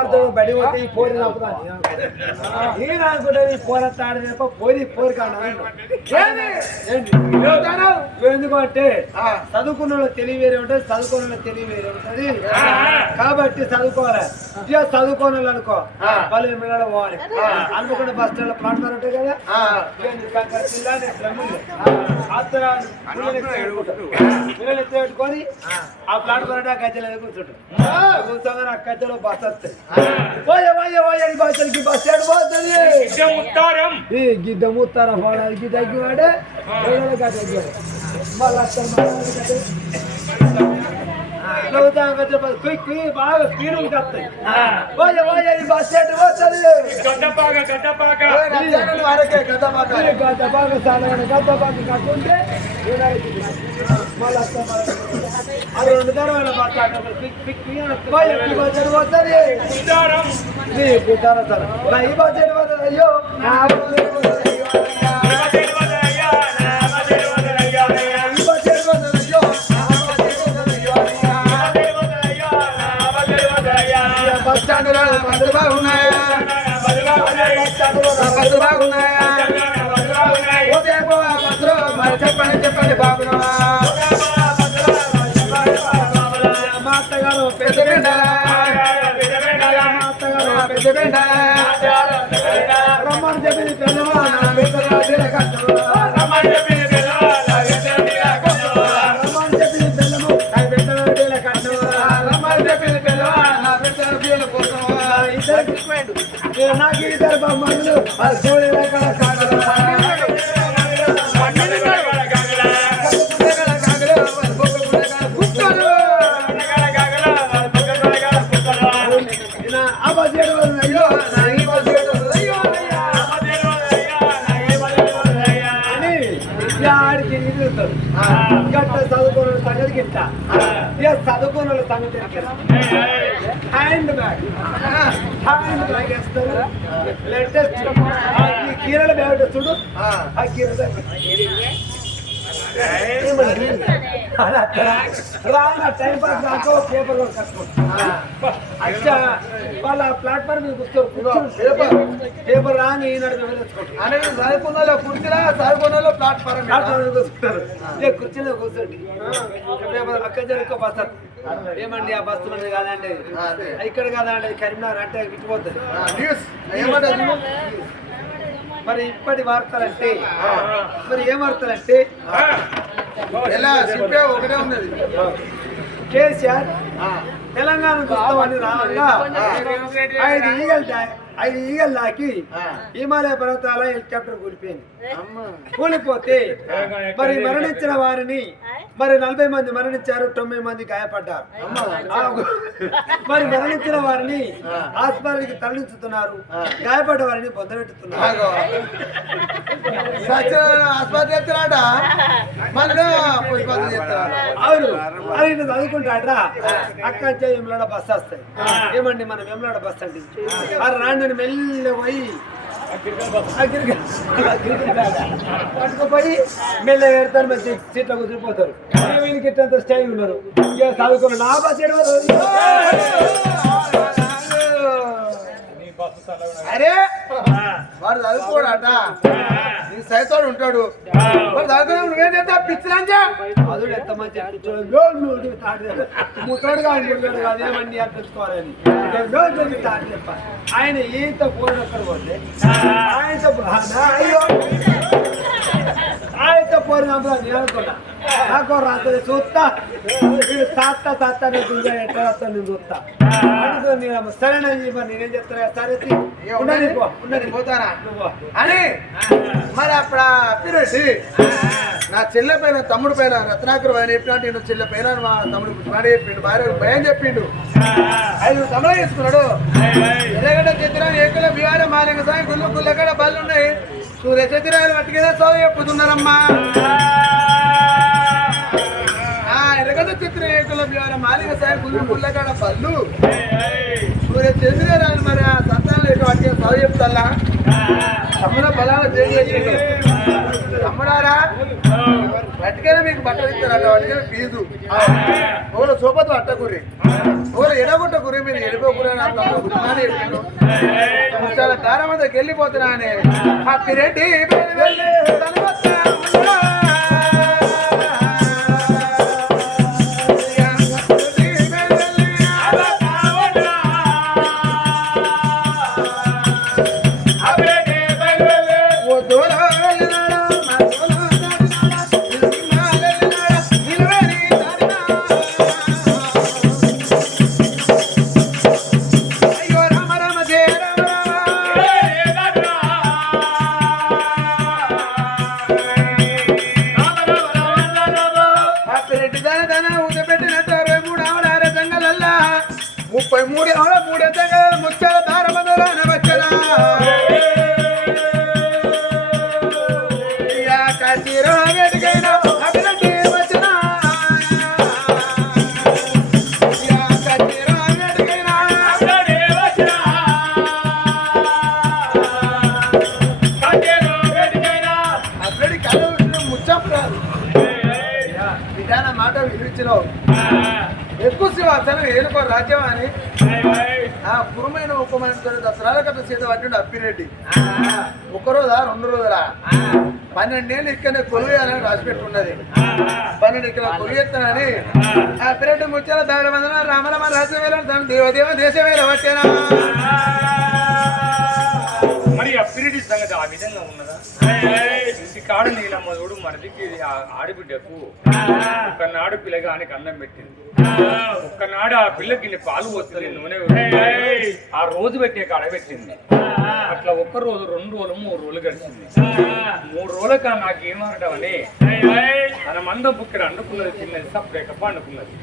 మారుతాడు బడి పోతే ఈ పోరి నప్పుతాను నేను అనుకుంటే ఈ పోర తాడు తప్ప పోరి పోరి కాదు ఏంటి ఎందుకంటే చదువుకున్న తెలివి వేరే ఉంటుంది చదువుకున్న తెలివి వేరే ఉంటుంది. కాబట్టి చదువుకోవాలి. ఇక వాళ్ళు అనుకో వాళ్ళు ఎమ్మెల్యేలో పోవాలి. అనుకోకుండా బస్ స్టాండ్ ప్లాట్ఫామ్ ఉంటాయి కదా? పెట్టుకొని ఆ. ప్లాట్ఫామ్ ఆ గజ్జలో కూర్చుంటారు. కూర్చోగానే ఆ గజ్జలో బస్ వస్తాయి. బస్సులకి బస్ స్టాండ్ పోతుంది నిజం ముత్తారం ఈ గిద్ద ముత్తార పోవడానికి తగ్గివాడే? క్విక్ బాగా స్పీడ్ ఈ బస్ స్టాండ్ పోతుంది గడ్డపాక గడ్డపాక. గత బాగా కట్టుంటే అయ్యో బస్ స్టాండ్లో బాగున్నాయా బస్ బాగున్నాయా చెప్పండి బాబు బాగున్నావా మా అత్తగారు పెద్ద బిడ్డ మా అత్తగారు పెద్ద బిడ్డ రమ్మని చెప్పింది పెద్దమా నా బిడ్డ రాజీల రమ్మని చెప్పింది పెద్దము నా బిడ్డ రాజీల చదువుకోని సంగతి హ్యాండ్ బ్యాగ్ హ్యాండ్ బ్యాగ్ వేస్తారు. లేటెస్ట్ ఈ కీరల బ్యాగ్ చూడు. ఆ. కీరల టైం పాస్ రాకో పేపర్ కట్టుకో. అచ్చా వాళ్ళ ప్లాట్ఫామ్ మీద కూర్చో పేపర్ రాని చదువుకున్న కుర్చీలా? చదువుకున్న ప్లాట్ఫామ్ కుర్చీలో కూర్చోండి. పేపర్ అక్కడ జరుగు బస్ ఏమండి ఆ బస్సు ఉన్నది కాదండి. ఇక్కడ కాదండి కరీంనగర్ అంటే ఏమంటారు? మరి ఇప్పటి వార్తలంటే మరి ఏం వార్తలంటే? ఒకటే ఉన్నది. కేసీఆర్ తెలంగాణ వస్తామని రాగా ఐదు ఈగలు ఐదు ఈగలు దాకి హిమాలయ పర్వతాల హెలికాప్టర్ కూలిపోయింది. కూలిపోతే మరి మరణించిన వారిని మరి నలభై మంది మరణించారు తొమ్మిది మంది గాయపడ్డారు. మరి మరణించిన వారిని ఆసుపత్రికి తరలించుతున్నారు గాయపడ్డ వారిని చేస్తున్నాడు? అవును. ఇట్లా చదువుకుంటాడ్రా? అక్క వెమ్లాడ బస్ వస్తాయి. ఏమండి మనం వెమ్లాడ బస్ అండి? ఆ రాండిని మెల్ల పోయి పట్టుకుపోయి మెల్ల పెడతారు సీ- సీట్లో కూర్చునిపోతారు వీళ్ళకి ఇట్టంత స్టైల్ ఉన్నారు? ఇక చదువుకున్న నా బస్ అరే వాడు చదువుకోడట. సైతోడు ఉంటాడు. వాడు చదువుకున్నా నువ్వేం చేస్తా పిచ్చిలంజా అదుడు ఎంత మంచి. ముసలోడు కాదు ముసలోడు కాదు. అర్పించుకోవాలని చెప్ప ఆయన ఈత పోయినక్కడ పోతే ఆయనతో అయ్యో. ఆయనతో నేను అనుకున్నా. నాకు రాత్రి చూస్తా. వీడు తాత తాత నేను ఎట్లా వస్తాను నేను చూస్తా. నేను సరేనండి మరి నేనేం సరే. ఉండని ఉండని. అని అప్పుడు నా చెల్లె పైన తమ్ముడు పైన రత్నాకర్ పైన చెప్పినట్టు చెల్లె పైన మా తమ్ముడు మాట చెప్పిండు భార్య భయం చెప్పిండు. ఐదు తమిళ చేసుకున్నాడు ఎర్రగడ్డ చిత్ర ఏకల బీహార మాలిక సాయి గుళ్ళు గుల్లగడ బళ్ళు ఉన్నాయి? సూర్య చిత్రాలు పట్టుకెళ్ళి చదువు చెప్పుతున్నారమ్మా. ఆ ఎర్రగడ్డ చిత్ర మాలిక సాయి గుళ్ళు సూర్య చంద్రరాజు మరి ఆ సంతానం ఎటు పట్టుకెళ్ళి చదువు చెప్తాలా తమ్ముడ బలాల చేసి తమ్ముడారా? అట్టుకనే మీకు బట్టలు ఇస్తారట వాటికైనా ఫీజు ఒకరు సోపతి అట్టకురి ఒకరు ఎడగొట్ట గురి మీరు ఎడిపోకురే చాలా దారం అంతా వెళ్ళిపోతున్నా అని హ్యాపీ రెడ్డి మూడు మూడు ముచ్చాల దారమదరాన వచ్చరా కాశీరా ముచ్చప్పుడు విధాన మాట వినిపించినావు ఎక్కువ అసలు ఏనుకో రాజ్యం అని. ఆ కురుమైన ఉపమైన దసరాల కట్ట సీత పట్టిండు అప్పిరెడ్డి. ఒక రోజా రెండు రోజులా? పన్నెండేళ్ళు ఇక్కడనే కొలువేయాలని రాసి పెట్టుకున్నది పన్నెండు ఇక్కడ కొలువెత్తానని. ఆ అప్పిరెడ్డి ముచ్చాల దాని వందన రామరామ రాజ్యం వేళ దాని దేవదేవ దేశం వేళ వచ్చేనా అప్పిరెడ్డి సంగతి ఆ విధంగా ఉన్నదా? ఇంటి కాడ నీలమ్మ చూడు మరిదికి ఆ ఆడబిడ్డకు ఒక్కనాడు పిల్లగానికి అన్నం పెట్టింది. ఒక్కనాడు ఆ పిల్లకి పాలు వస్తుంది నూనె. ఆ రోజు పెట్టే కాడ పెట్టింది. అట్లా ఒక్క రోజు రెండు రోజులు మూడు రోజులు గడిచింది. మూడు రోజులక నాకు ఏమనటమని తన మందం బుక్కడ అండుకున్నది తిన్నది సపరేక పండుకున్నది.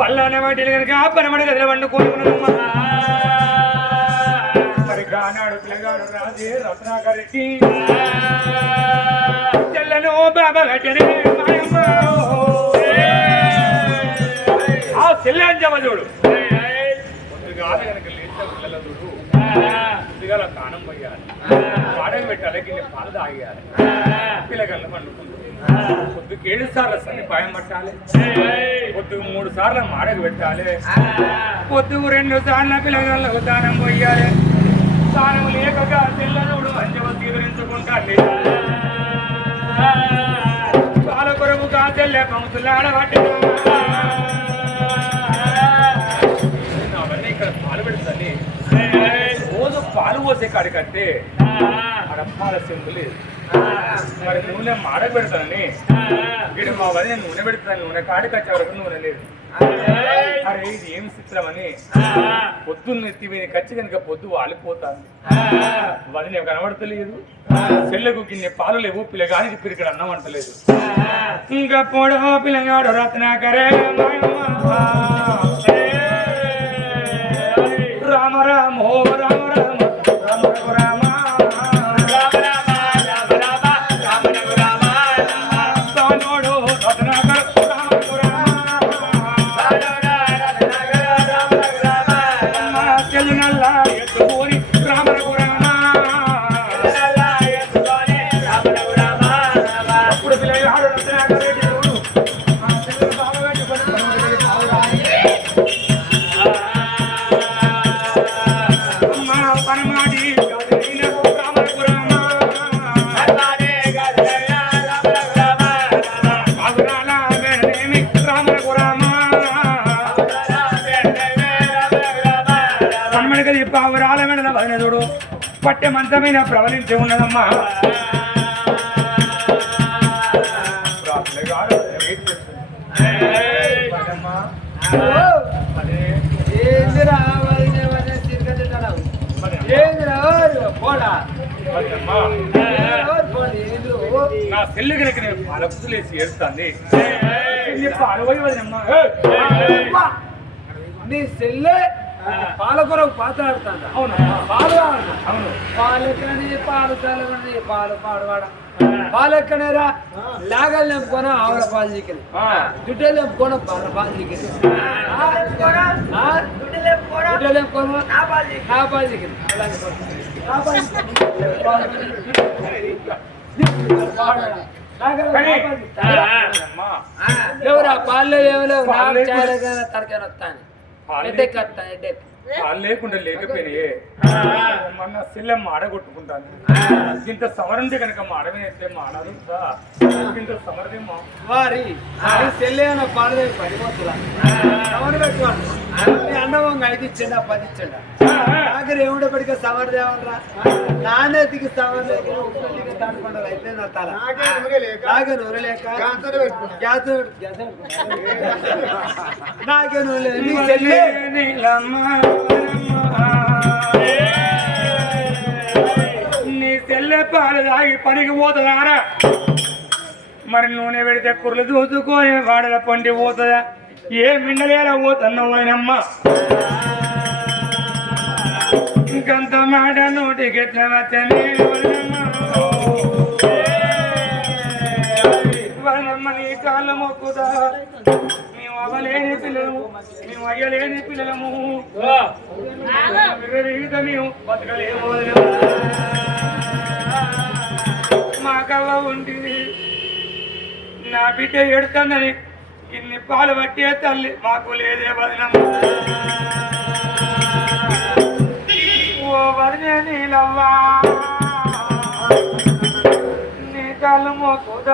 పళ్ళనే వాటి కనుక పనమడి గదిలో వండుకోనుకున్నదమ్మా మరి గానాడు పిల్లగాడు రాజే రత్నాకర్ రెడ్డి తెల్లను బాబా గట్టనే మాయమ్మ. ఆ చెల్లెంజమ్మ చూడు. పొద్దుగాల కనుక లేస్తే పిల్లల చూడు పోయాలి. పాడగ పెట్టాలి గిన్నె పాలు తాగేయాలి. పిల్లగల్ల పండుకుంటుంది పొద్దుకి ఏడు సార్లు సన్ని పాయం పట్టాలి. పొద్దుకు మూడు సార్లు మాడగ పెట్టాలి. పొద్దుకు రెండు సార్లు పిల్లగాళ్ళకు దానం పోయాలి. దానం లేకగా పిల్లనుడు అంజవ తీవ్రించుకుంటా పాల కొరకు కాచెల్లే పంతులాడబట్టి అవన్నీ ఇక్కడ పాలు పెడుతుంది రోజు పాలు పోసే కాడికంటే అక్కడ పాల సింపు లేదు మరి నూనె మాడ పెడతానని వీడు మా వదిన నూనె పెడతాను నూనె కాడికి వచ్చే వరకు నూనె లేదు. అరే ఇది ఏం చిత్రం అని? పొద్దున్న ఎత్తి మీద ఖర్చు కనుక పొద్దు వాలిపోతాను వదిన కనబడతలేదు? చెల్లెకు గిన్నె పాలు లేవు పిల్లగానికి పిరికడ అన్నం అంటలేదు ఇంకా పొడవ పిల్లగాడు రత్నాకరే పావురాల వెడల వదనదుడు పట్టె మంచమైన ప్రవలించి ఉన్నదమ్మా? నా సెల్లు కనుక నేను పాలపులేసి ఏడుస్తాంది. పాలు పోయి వదినమ్మా. అమ్మా! నీ సెల్లే పాలకొరకు పాతాడుతాను అవునా. పాలు. అవును. పాలెక్కనే పాలు చల్లవని పాలు పాడవాడ? పాలెక్కనేరా లాగలు నింపుకొని ఆవుల పాలు చికెన్. దుడ్డలు నింపుకొని పాలు చికెన్ దుడ్డలు నింపుకొని నా పాలు చికెన్ ఎవరా పాలు ఏమి లేవు? నాకు తరకాని వస్తాను పాలు ఎడ్డెక్ వస్తాను ఎడ్డెక్ వాళ్ళు లేకుండా లేకపోయినాయే. మొన్న సెల్లెమ్మ ఆడగొట్టుకుంటాను ఇంత సమరంటే కనుక మాడమేస్తే మాడదు ఇంత సమరదేమో వారి అది సెల్లేన పాలు పడిపోతున్నా సమర్ పెట్టుకోండి నీ అన్నవంగా ఐదు ఇచ్చిండా పది ఇచ్చిండా నాణ్యతకి తాడుకుంటారు అయితే నా తల. నాకే నూనె లేక గ్యాస్ నాకే నూనె లేదు. నీ చెల్లి పాలు తాగి పనికి పోతుందారా మరి నూనె పెడితే కుర్రలు చూసుకొని వాడల పండి పోతుందా? ఏ మిండలేలా పోతున్నావు ఆయనమ్మ? ఇంకంత మాట నోటికి ఎట్లా వచ్చని వనమ్మ నీ కాళ్ళ మొక్కుదా అవ్వలేని పిల్లలము మేము అయ్యలేని పిల్లలము. విపరీత మేము బతకలేము మాకవ్వ ఉంటుంది నా బిడ్డ ఎడుతుందని ఇన్ని పాలు పట్టే తల్లి మాకు లేదే వదనం. ఓ వదిలే నీలవ్వా. నీ కాళ్ళు మోకుద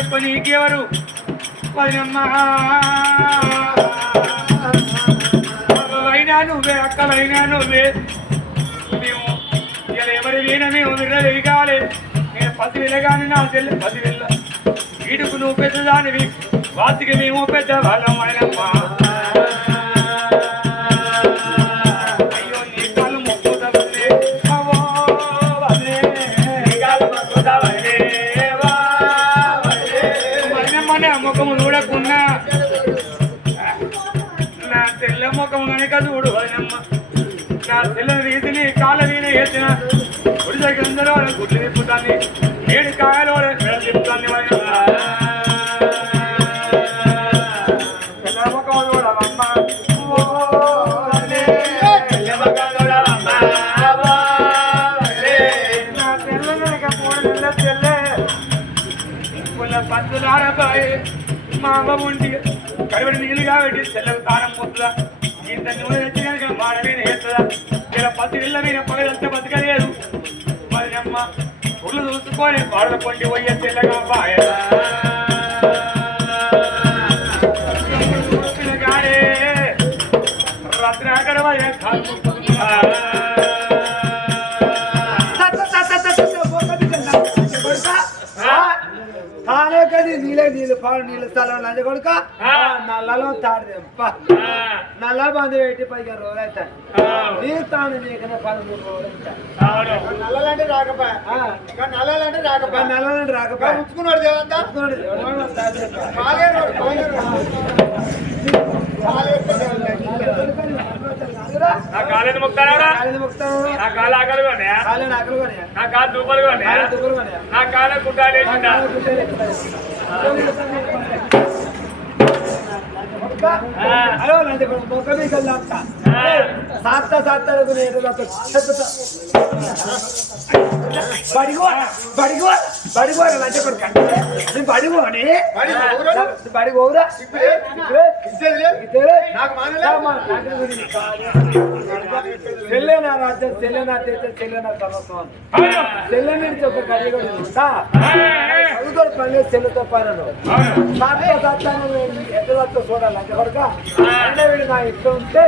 మాకన్నా నీకెవరు? అయినా నువ్వే అక్కలైనా నువ్వే. మేము ఇలా ఎవరి వీణ మేము విరవేగాలి నేను పది వెళ్ళగాని నా చెల్లి పది వెళ్ళ వీడుకు నువ్వు పెద్దదానివి. వాతికి మేము పెద్ద వాళ్ళం ఆయనమ్మా చూడు తెల్ల రీతిని కాళ్ళ వీణ వేసిన గుడి దగ్గర అందరూ గుడ్లు తిప్పుతాన్ని ఏడు కాయలు మెడ తిప్పుతాన్ని వదినమ్మ. నా మా అమ్మ ఉండి కడవడి నీళ్ళు కాబట్టి చెల్లెలు కారం పోతుందా ఇంత నూనె తెచ్చి కనుక మాడ ఇలా పత్తి ఇళ్ళ మీద పగలంతా బతకలేదు మరి అమ్మ ఉళ్ళు చూసుకొని వాళ్ళ పండి పోయే తెల్లగా బాయ నీళ్ళే నీళ్ళు పాడు నీళ్ళు స్థలం లంజ కొడుక నల్లలో తాడదేంప నల్ల బంధు పెట్టి పైగా రోజులు అవుతాయి నీళ్ళు తాను నీకనే పదమూడు రోజులు అవుతాయి నల్లలంటే రాకపోయా నల్లలంటే రాకపోయా నెలలో రాకపోయా ఉంచుకున్నాడు దేవంతా? నా కాలేజీ ముక్తారా కాలిని ముక్తాను, నా కాలు ఆకలి కొనే కాలిని ఆకలి కొనే, నా కాలు దూపలు. నా కాళ్ళ గుడ్డాలు సాత్త సాత్తాలకు నేను బడిగో బడిగో బడిగో లంచ కొడుకు బడిగోని? బడిగోరా. చెల్లెనా రాజ్యం చెల్లెనా చెల్లెనా ఒక కలిగి పని చెల్లెతో పనులు సాత్త సాత్తాను ఎట్లా చూడాలి. అంటే వీడు నా ఇష్టం ఉంటే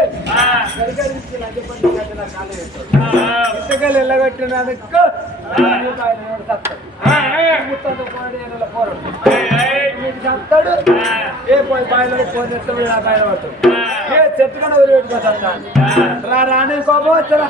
సరిగరించి లంచ పని కట్టి నా కాలు పోరాడు. మీకు అంటాడు ఏ పోయి బాయిలో పోయి ఎత్తు నా బాయిలో పట్టు ఏ చెట్టు కన్నా వదిలి పెట్టుకోవచ్చు రా రాని కోపం వచ్చరా.